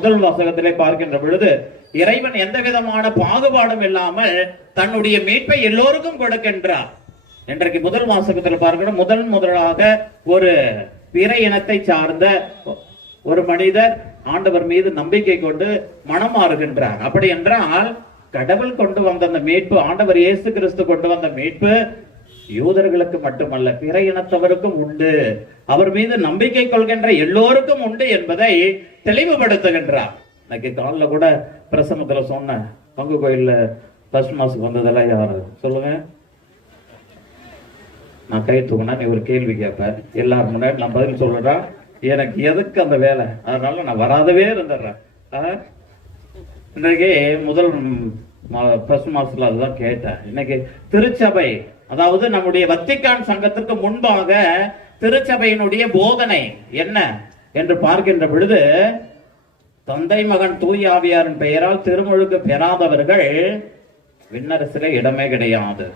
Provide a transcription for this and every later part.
முதல் வசகத்திலே பார்க்கின்ற பொழுது இறைவன் எந்த விதமான பாகுபாடும் இல்லாமல் தன்னுடைய மீட்பை எல்லோருக்கும் கொடுக்கின்றார். இன்றைக்கு முதல் வாசகத்தில் பார்க்கணும் முதல் முதலாக ஒரு பிற இனத்தை சார்ந்த ஒரு மனிதர் ஆண்டவர் மீது நம்பிக்கை கொண்டு மனம் மாறுகின்றார். அப்படி என்றால் கடவுள் கொண்டு வந்த அந்த மீட்பு ஆண்டவர் இயேசு கிறிஸ்து கொண்டு வந்த மீட்பு யூதர்களுக்கு மட்டுமல்ல பிற இனத்தவருக்கும் உண்டு. அவர் மீது நம்பிக்கை கொள்கின்ற எல்லோருக்கும் உண்டு என்பதை தெளிவுபடுத்துகின்றார். இன்னைக்கு காலில் கூட பிரசங்கத்துல சொன்னேன் பங்கு கோயில்ல ஃபர்ஸ்ட் மாசம் வந்ததெல்லாம் யார்? சொல்லுங்க. நான் கை தூக்கினா நீ ஒரு கேள்வி கேட்பேன் எல்லாரும் முன்னாடி நான் பதில் சொல்றா எனக்கு எதுக்கு அந்த வேலை? அதனால நான் வராதவே இருந்துடுறேன். இன்னைக்கு முதல் ஃபர்ஸ்ட் மாசத்துல அதுதான் கேட்டேன். இன்னைக்கு திருச்சபை அதாவது நம்முடைய வத்திக்கான் சங்கத்திற்கு முன்பாக திருச்சபையினுடைய போதனை என்ன என்று பார்க்கின்ற பொழுது தந்தை மகன் தூய் ஆவியாரின் பெயரால் திருமுழுக்கு பெறாதவர்கள் விண்ணரசில இடமே கிடையாது.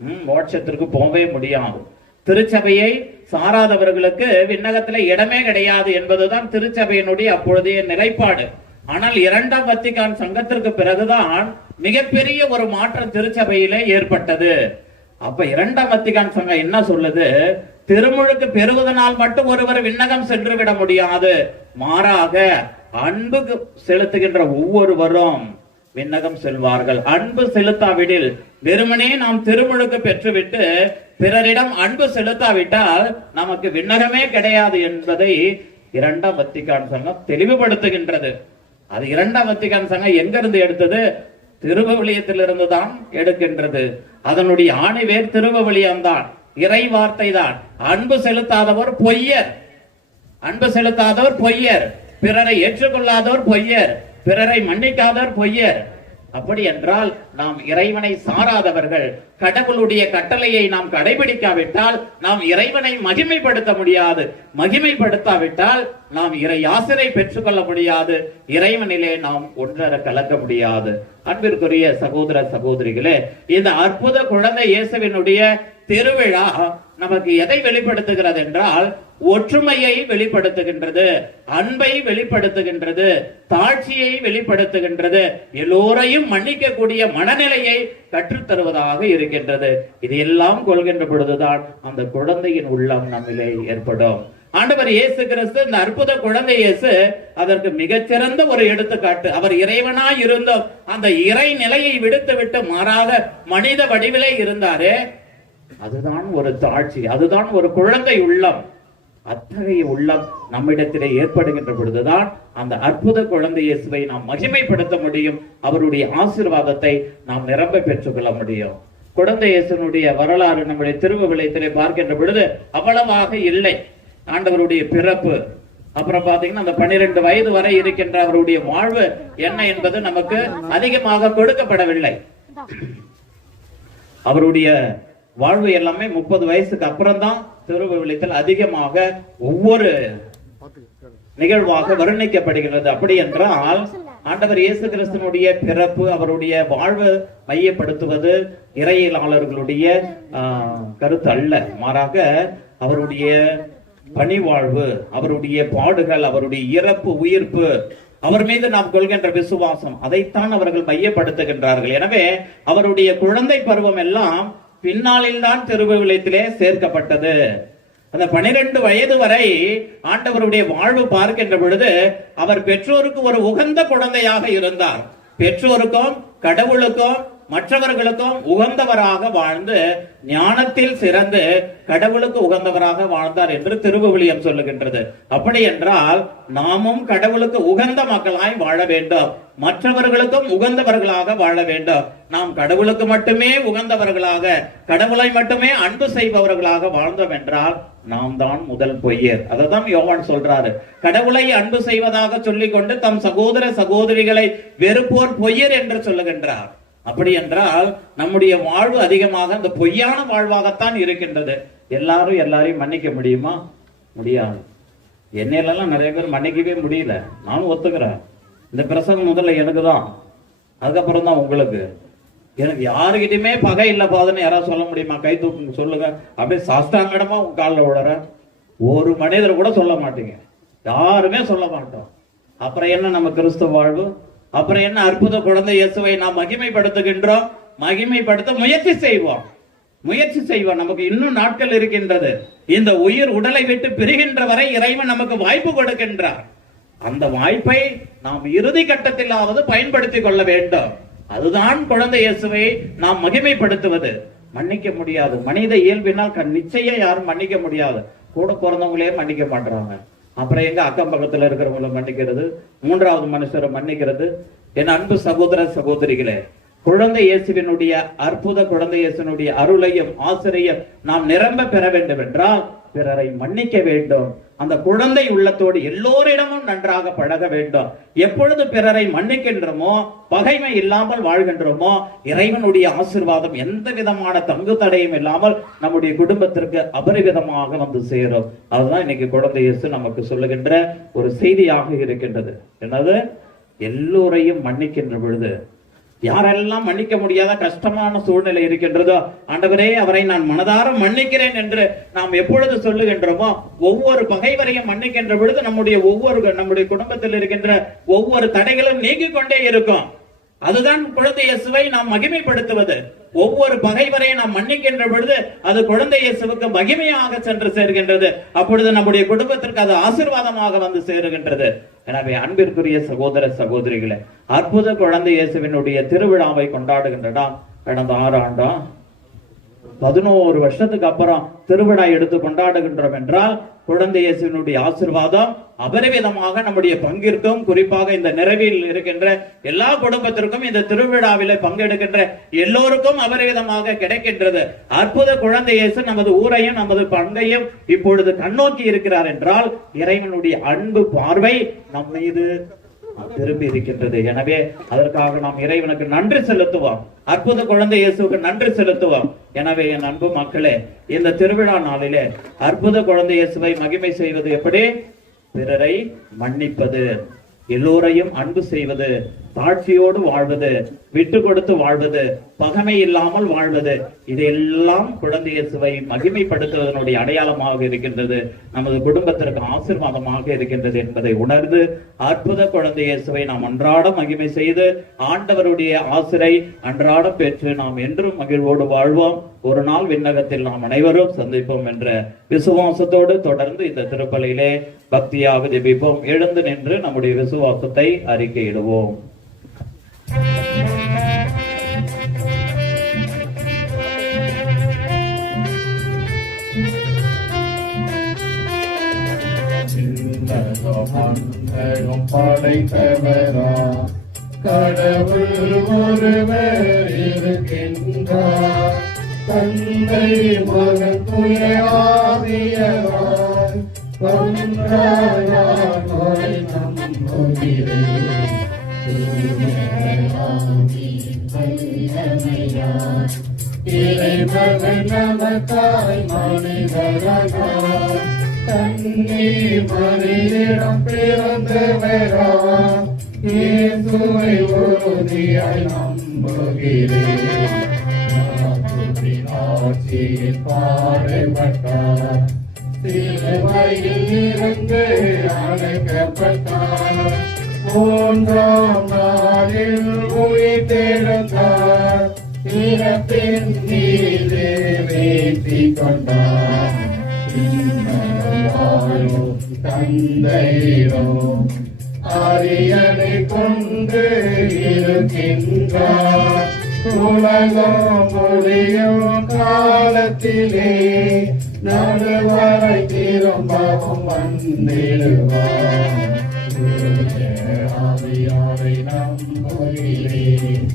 ம், மோட்சத்திற்கு போகவே முடியாது. திருச்சபையை சாராதவர்களுக்கு விண்ணகத்துல இடமே கிடையாது என்பதுதான் திருச்சபையினுடைய அப்பொழுதைய நிலைப்பாடு. ஆனால் இரண்டாம் வத்திக்கான் சங்கத்திற்கு பிறகுதான் மிகப்பெரிய ஒரு மாற்றம் திருச்சபையிலே ஏற்பட்டது. அப்ப இரண்டாம் அத்திகான் சங்கம் என்ன சொல்லுது? திருமுழுக்கு பெறுவதனால் மட்டும் ஒருவர் விண்ணகம் சென்று விட முடியாது. மாறாக அன்பு செலுத்துகின்ற ஒவ்வொருவரும் விண்ணகம் செல்வார்கள். அன்பு செலுத்தாவிடில் வெறுமனே நாம் திருமுழுக்கு பெற்றுவிட்டு பிறரிடம் அன்பு செலுத்தாவிட்டால் நமக்கு விண்ணகமே கிடையாது என்பதை இரண்டாம் வத்திகான் சங்கம் தெளிவுபடுத்துகின்றது. அது இரண்டாம் வத்திகான் சங்கம் எங்கிருந்து எடுத்தது? திருவவிலியத்திலிருந்து தான் எடுக்கின்றது. அதனுடைய ஆணிவேர் திருவவிலியம்தான் இறை வார்த்தை தான் அன்பு செலுத்தாதவர் பொய்யர். அன்பு செலுத்தாதவர் பொய்யர். பிறரை ஏற்றுக்கொள்ளாதவர் பொய்யர். பிறரை மன்னிக்காதவர் பொய்யர். அப்படி என்றால் நாம் இறைவனை சாராதவர்கள் கடவுளுடைய கட்டளையை நாம் கடைபிடிக்காவிட்டால் நாம் இறைவனை மகிமைப்படுத்த முடியாது. மகிமைப்படுத்தாவிட்டால் நாம் இறை ஆசிரை பெற்றுக்கொள்ள முடியாது. இறைவனிலே நாம் ஒன்றர கலக்க முடியாது. அன்பிற்குரிய சகோதர சகோதரிகளே இந்த அற்புத குழந்தை இயேசுவினுடைய திருவிழா நமக்கு எதை வெளிப்படுத்துகிறது என்றால் ஒற்றுமையை வெளிப்படுத்துகின்றது அன்பை வெளிப்படுத்துகின்றது தாட்சியை வெளிப்படுத்துகின்றது எல்லோரையும் மன்னிக்கக்கூடிய மனநிலையை கற்றுத்தருவதாக இருக்கின்றது. இது எல்லாம் கொள்கின்ற பொழுதுதான் அந்த குழந்தையின் உள்ளம் நம்மிலே ஏற்படும். ஆண்டவர் இயேசு கிறிஸ்து இந்த அற்புத குழந்தை இயேசு அதற்கு மிகச்சிறந்த ஒரு எடுத்துக்காட்டு. அவர் இறைவனாய் இருந்தும் அந்த இறை நிலையை விடுத்து விட்டு மாறாக மனித வடிவிலே இருந்தாரே அதுதான் ஒரு தாட்சி அதுதான் ஒரு குழந்தை உள்ளம். அத்தகைய உள்ளம் நம்மிடத்திலே ஏற்படுகின்ற பொழுதுதான் அந்த அற்புத குழந்தை இயேசுவை நாம் மகிமைப்படுத்த முடியும். அவருடைய ஆசீர்வாதத்தை நாம் நிரம்ப பெற்றுக்கொள்ள முடியும். குழந்தை இயேசுனுடைய வரலாறு நம்முடைய திருவவிளையத்திலே பார்க்கின்ற பொழுது அவ்வளவாக இல்லை. ஆண்டவருடைய பிறப்பு அப்புறம் பாத்தீங்கன்னா அந்த பன்னிரண்டு வயது வரை இருக்கின்ற அவருடைய வாழ்வு என்ன என்பது நமக்கு அதிகமாக கொடுக்கப்படவில்லை. அவருடைய வாழ்வு எல்லாமே முப்பது வயசுக்கு அப்புறம் தான் திருவிழித்தல் அதிகமாக ஒவ்வொரு நிகழ்வாக வர்ணிக்கப்படுகிறது. அப்படி என்றால் ஆண்டவர் இயேசு கிறிஸ்தனுடைய பிறப்பு அவருடைய வாழ்வு மையப்படுத்துவது இறையியலாளர்களுடைய ஆஹ், கருத்து அல்ல. மாறாக அவருடைய பணிவாழ்வு அவருடைய பாடுகள் அவருடைய இறப்பு உயிர்ப்பு அவர் மீது நாம் கொள்கின்ற விசுவாசம் அதைத்தான் அவர்கள் மையப்படுத்துகின்றார்கள். எனவே அவருடைய குழந்தை பருவம் எல்லாம் பின்னாளில் தான் சேர்க்கப்பட்டது. அந்த பனிரெண்டு வயது வரை ஆண்டவருடைய வாழ்வு பார்க்கின்ற பொழுது அவர் பெற்றோருக்கு ஒரு உகந்த குழந்தையாக இருந்தார். பெற்றோருக்கும் கடவுளுக்கும் மற்றவர்களுக்கும் உகந்தவராக வாழ்ந்து ஞானத்தில் சிறந்து கடவுளுக்கு உகந்தவராக வாழ்ந்தார் என்று திருவுவிலியம் சொல்லுகின்றது. அப்படி என்றால் நாமும் கடவுளுக்கு உகந்த மக்களாய் வாழ வேண்டும். மற்றவர்களுக்கும் உகந்தவர்களாக வாழ வேண்டும். நாம் கடவுளுக்கு மட்டுமே உகந்தவர்களாக கடவுளை மட்டுமே அன்பு செய்பவர்களாக வாழ்ந்தோம் என்றால் நாம் தான் முதல் பொய்யர். அததான் யோவான் சொல்றாரு. கடவுளை அன்பு செய்வதாக சொல்லிக் கொண்டு தம் சகோதர சகோதரிகளை வெறுப்போர் பொய்யர் என்று சொல்லுகின்றார். அப்படி என்றால் நம்முடைய வாழ்வு அதிகமாக அந்த பொய்யான வாழ்வாகத்தான் இருக்கின்றது. எல்லாரும் எல்லாரையும் மன்னிக்க முடியுமா? முடியாது. என்னையிலலாம் நிறைய பேர் மன்னிக்கவே முடியல. நானும் ஒத்துக்கிறேன். இந்த பிரசங்கம் முதல்ல எனக்கு தான் அதுக்கப்புறம் தான் உங்களுக்கு. எனக்கு யாருக்கிட்டையுமே பகை இல்லை பாதுன்னு யாராவது சொல்ல முடியுமா? கை தூக்குங்க சொல்லுங்க. அப்படியே சாஸ்தாங்கடமா உங்க காலில் விழற. ஒரு மனிதர் கூட சொல்ல மாட்டீங்க. யாருமே சொல்ல மாட்டோம். அப்புறம் என்ன நம்ம கிறிஸ்துவ வாழ்வு? அப்புறம் என்ன அற்புத குழந்தை இயேசுவை நாம் மகிமைப்படுத்துகின்றோம்? மகிமைப்படுத்த முயற்சி செய்வோம். முயற்சி செய்வோம். நமக்கு இன்னும் நாட்கள் இருக்கின்றது. இந்த உயிர் உடலை விட்டு பிரிகின்ற வரை இறைவன் நமக்கு வாய்ப்பு கொடுக்கின்றார். அந்த வாய்ப்பை நாம் இறுதி கட்டத்திலாவது பயன்படுத்திக் கொள்ள வேண்டும். அதுதான் குழந்தை இயேசுவை நாம் மகிமைப்படுத்துவது. மன்னிக்க முடியாது. மனித இயல்பினால் கண் நிச்சயம் யாரும் மன்னிக்க முடியாது. கூட பிறந்தவங்களே மன்னிக்க மாட்டாங்க அப்புறம் எங்க அக்கம் பக்கத்துல இருக்கிறவங்கள மன்னிக்கிறது? மூன்றாவது மனுஷரை மன்னிக்கிறது? என் அன்பு சகோதர சகோதரிகளே குழந்தை இயேசுவினுடைய அற்புத குழந்தை இயேசுனுடைய அருளையும் ஆசிரியம் நாம் நிரம்ப பெற வேண்டும் என்றால் பிறரை மன்னிக்க வேண்டும். அந்த குழந்தை உள்ளத்தோடு எல்லோரிடமும் நன்றாக பழக வேண்டும். எப்பொழுது பிறரை மன்னிக்கின்றோமோ பகைமை இல்லாமல் வாழ்கின்றோமோ இறைவனுடைய ஆசீர்வாதம் எந்த விதமான தங்கு தடையும் இல்லாமல் நம்முடைய குடும்பத்திற்கு அபரிவிதமாக வந்து சேரும். அதுதான் இன்னைக்கு குழந்தை இயேசு நமக்கு சொல்லுகின்ற ஒரு செய்தியாக இருக்கின்றது. என்னது? எல்லோரையும் மன்னிக்கின்ற பொழுது யாரெல்லாம் மன்னிக்க முடியாத கஷ்டமான சூழ்நிலை இருக்கின்றதோ ஆண்டவரே அவரை நான் மனதார மன்னிக்கிறேன் என்று நாம் எப்பொழுது சொல்லுகின்றோமோ ஒவ்வொரு பகைவரையும் மன்னிக்கின்ற பொழுது நம்முடைய ஒவ்வொரு நம்முடைய குடும்பத்தில் இருக்கின்ற ஒவ்வொரு தடைகளும் நீங்கிக் கொண்டே இருக்கும். அதுதான் குழந்தை இயேசுவை நாம் மகிமைப்படுத்துவது. ஒவ்வொரு பகைவரையும் நாம் மன்னிக்கின்ற பொழுது அது குழந்தை இயேசுவுக்கு மகிமையாக சென்று சேர்கின்றது. அப்பொழுது நம்முடைய குடும்பத்திற்கு அது ஆசீர்வாதமாக வந்து சேருகின்றது. எனவே அன்பிற்குரிய சகோதர சகோதரிகளே அற்புத குழந்தை இயேசுவினுடைய திருவிழாவை கொண்டாடுகின்ற கடந்த ஆறு ஆண்டா பதினோரு வருஷத்துக்கு அப்புறம் திருவிழா எடுத்து கொண்டாடுகின்றோம் என்றால் குழந்தை இயேசுவினுடைய ஆசீர்வாதம் அபரிவிதமாக நம்முடைய பங்கிற்கும் குறிப்பாக இந்த நிறைவில் இருக்கின்ற எல்லா குடும்பத்திற்கும் இந்த திருவிழாவிலே பங்கெடுக்கின்ற எல்லோருக்கும் அபரிவிதமாக கிடைக்கின்றது. அற்புத குழந்தை இயேசு நமது ஊரையும் நமது பங்கையும் இப்பொழுது கண்ணோக்கி இருக்கிறார் என்றால் இறைவனுடைய அன்பு பார்வை நம் மீது திரும்பி இருக்கின்றது. எனவே அதற்காக நாம் இறைவனுக்கு நன்றி செலுத்துவோம். அற்புத குழந்தை இயேசுவுக்கு நன்றி செலுத்துவோம். எனவே என் அன்பு மக்களே இந்த திருவிழா நாளிலே அற்புத குழந்தை இயேசுவை மகிமை செய்வது எப்படி? பிறரை மன்னிப்பது எல்லோரையும் அன்பு செய்வது தாழ்ச்சியோடு வாழ்வது விட்டு கொடுத்து வாழ்வது பகமை இல்லாமல் வாழ்வது இதையெல்லாம் குழந்தை இயேசுவை மகிமைப்படுத்துவதனுடைய அடையாளமாக இருக்கின்றது நமது குடும்பத்திற்கு ஆசீர்வாதமாக இருக்கின்றது என்பதை உணர்ந்து அற்புத குழந்தை இயேசுவை நாம் அன்றாடம் மகிமை செய்து ஆண்டவருடைய ஆசிரை அன்றாடம் பெற்று நாம் என்றும் மகிழ்வோடு வாழ்வோம். ஒரு நாள் விண்ணகத்தில் நாம் அனைவரும் சந்திப்போம் என்ற விசுவாசத்தோடு தொடர்ந்து இந்த திருப்பலியிலே பக்தியாக ஜெபிப்போம். எழுந்து நின்று நம்முடைய விசுவாசத்தை அறிக்கையிடுவோம். மந்தகம் படைத்தவரா கடவுள் ஒருவர் இருக்கின்றார். தந்தை மகன் துயாதியவார் ஆவியவாய் ஒன்றாயார் நோய் நம்புகிறேன். இறைமகன் நமக்காய் மனிதரானார் தண்ணி பிறந்து பிறந்தவரா இயேசுவை உறுதியாய் நம்புகிறேன் நாட்டுவின் ஆட்சியில் பாடுபட்டார் சிலுவையில் இருந்து அழைக்கப்பட்டார் மூன்றாம் நாளில் உயிர் தெழுந்தார் இறப்பின் நீரே வேற்றி கொண்டார் இன்னும் அரியணை கொண்டு இருக்கின்றார். உலகம் முடியும் காலத்திலே நடுவரை திரும்பவும் ஆவியாரை நம்புகிறேன்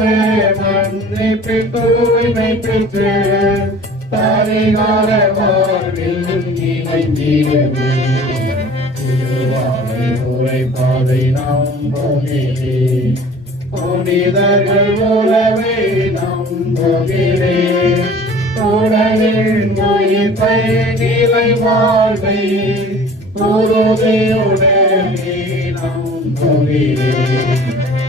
ஆவே மன்னிப்பு தூய்மை பெற்று பரிகார வாழ்வில் இணைந்திடவே. திருவாவை உரைப்பாதை நம்புகிறேன் புனிதர்கள் உறவை நம்புகிறேன் உடலின் உயிர்ப்பை நிலை வாழ்வை உறுதியுடனே நம்புகிறேன் ஆ,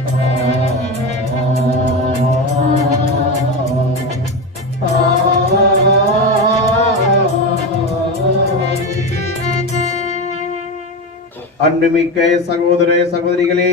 அன்புமிக்க சகோதர சகோதரிகளே